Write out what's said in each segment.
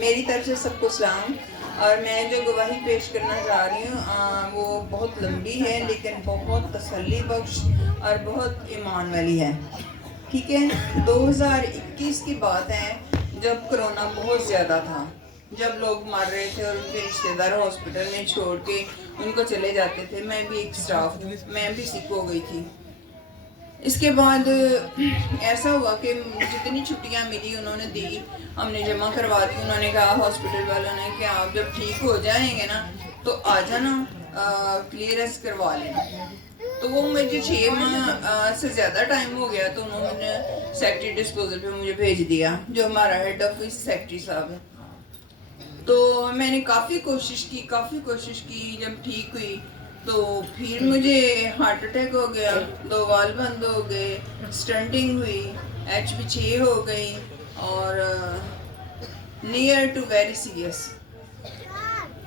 मेरी तरफ से सबको सलाम। और मैं जो गवाही पेश करना चाह रही हूँ वो बहुत लंबी है लेकिन बहुत तसल्ली बख्श और बहुत ईमान वाली है। ठीक है, 2021 की बात है जब कोरोना बहुत ज़्यादा था, जब लोग मर रहे थे और उनके रिश्तेदार हॉस्पिटल में छोड़ के उनको चले जाते थे। मैं भी एक स्टाफ हूँ, मैं भी सिक हो गई थी। इसके बाद ऐसा हुआ कि जितनी छुट्टियां मिली उन्होंने दी, हमने जमा करवा दी। उन्होंने कहा हॉस्पिटल वालों ने कि आप जब ठीक हो जाएंगे ना तो आ जाना, क्लियरेंस करवा लेना। तो वो मुझे 6 माह से ज़्यादा टाइम हो गया तो उन्होंने सेक्रेटरी डिस्पोजल पे मुझे भेज दिया, जो हमारा हेड ऑफिस सेक्रेटरी साहब है। तो मैंने काफ़ी कोशिश की। जब ठीक हुई तो फिर मुझे हार्ट अटैक हो गया, 2 वाल बंद हो गए, स्टंटिंग हुई, HB 6 हो गई और नियर टू वेरी सीरियस।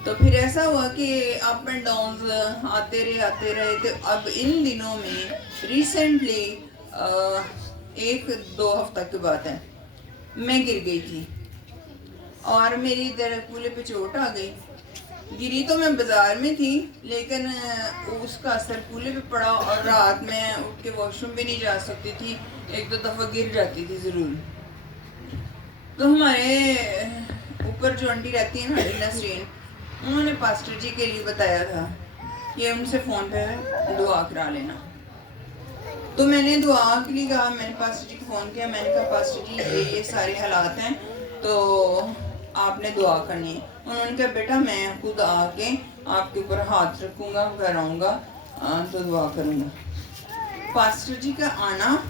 तो फिर ऐसा हुआ कि अप एंड डाउन आते रहे। तो अब इन दिनों में रिसेंटली 1-2 हफ्ता की बात है, मैं गिर गई थी और मेरी इधर कूल्हे पे चोट आ गई। गिरी तो मैं बाजार में थी लेकिन उसका असर कूल्हे पे पड़ा और रात में उठ के वॉशरूम भी नहीं जा सकती थी, 1-2 दफ़ा गिर जाती थी ज़रूर। तो हमारे ऊपर जो आंटी रहती है हमारी नसरीन, उन्होंने पास्टर जी के लिए बताया था कि उनसे फ़ोन पे दुआ करा लेना। तो मैंने दुआ के लिए कहा, मैंने पास्टर जी को फ़ोन किया। मैंने कहा पास्टर जी ये सारे हालात हैं तो आपने दुआ करनी है। उन्होंने कहा बेटा मैं खुद आके आपके ऊपर हाथ रखूँगा, घर आऊँगा तो दुआ करूँगा। पास्टर जी का आना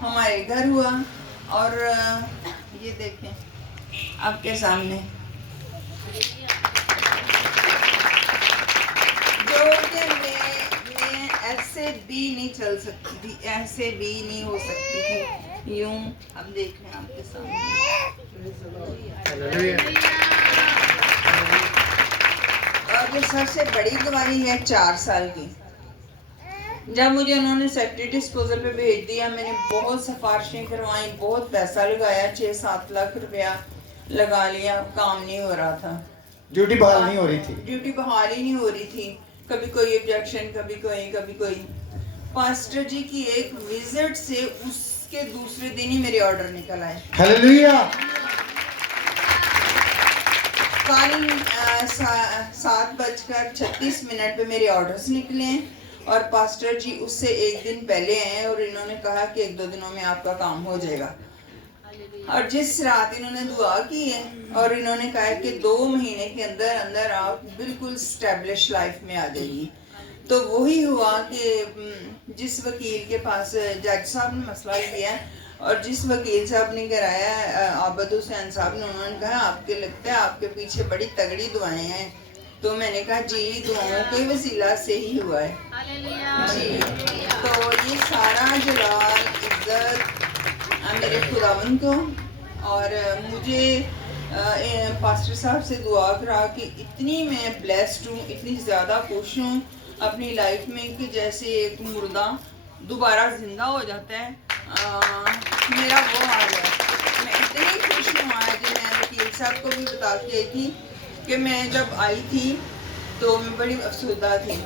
हमारे घर हुआ और ये देखें आपके सामने जो कि मैं ऐसे भी नहीं चल सकती थी, ऐसे भी नहीं हो सकती थी, यूं अब देख रहे हैं आपके सामने। और ये सबसे बड़ी गवाही है 4 साल की। जब मुझे उन्होंने सेक्रेटरी डिस्पोजल पे भेज दिया, मैंने बहुत सिफारिशें करवाई, बहुत पैसा लगाया, 6-7 लाख रुपया लगा लिया, काम नहीं हो रहा था। ड्यूटी बहाल नहीं हो रही थी, ड्यूटी बहाल ही नहीं हो रही थी। कभी कोई ऑब्जेक्शन, कभी कोई। पास्टर जी की एक विजिट से उसके दूसरे दिन ही मेरे ऑर्डर निकल आए। हालेलुया। कल 7:36 पे मेरे ऑर्डर्स निकले हैं और पास्टर जी उससे 1 दिन पहले आए और इन्होंने कहा कि 1-2 दिनों में आपका काम हो जाएगा। और जिस रात इन्होंने दुआ की है और इन्होंने कहा कि 2 महीने के अंदर अंदर आप बिल्कुल स्टैब्लिश लाइफ में आ जाएगी। तो वही हुआ कि जिस वकील के पास जज साहब ने मसला किया और जिस वकील साहब ने कराया आबद हुसैन साहब ने, उन्होंने कहा आपके लगता है आपके पीछे बड़ी तगड़ी दुआएं हैं। तो मैंने कहा जी दुआओं के वसीला से ही हुआ है जी। तो ये सारा जलाल इज्जत मेरे खुदावन को और मुझे पास्टर साहब से दुआ करा कि इतनी मैं ब्लेस्ड हूँ, इतनी ज़्यादा खुश हूँ अपनी लाइफ में कि जैसे एक मुर्दा दोबारा ज़िंदा हो जाता है, मेरा वो हाल है। मैं इतनी खुश हूँ आज। मैं वकील साहब को भी बता के आई थी कि मैं जब आई थी तो मैं बड़ी अफसरदा थी,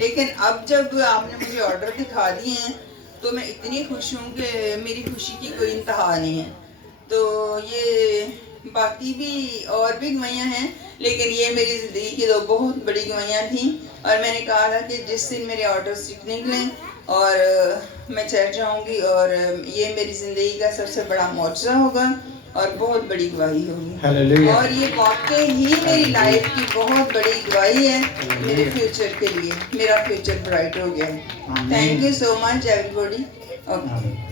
लेकिन अब जब आपने मुझे ऑर्डर दिखा दिए हैं तो मैं इतनी खुश हूँ कि मेरी खुशी की कोई इंतहा नहीं है। तो ये बाकी भी और भी गवाहियाँ हैं लेकिन ये मेरी ज़िंदगी की 2 बहुत बड़ी गवाहियाँ थी। और मैंने कहा था कि जिस दिन मेरे ऑर्डर्स निकलें और मैं चढ़ जाऊँगी और ये मेरी ज़िंदगी का सबसे बड़ा मौजज़ा होगा और बहुत बड़ी गवाही होगी। और ये वाकई ही मेरी लाइफ की बहुत बड़ी गवाही है मेरे फ्यूचर के लिए। मेरा फ्यूचर ब्राइट हो गया है। Thank you so much everybody. Okay.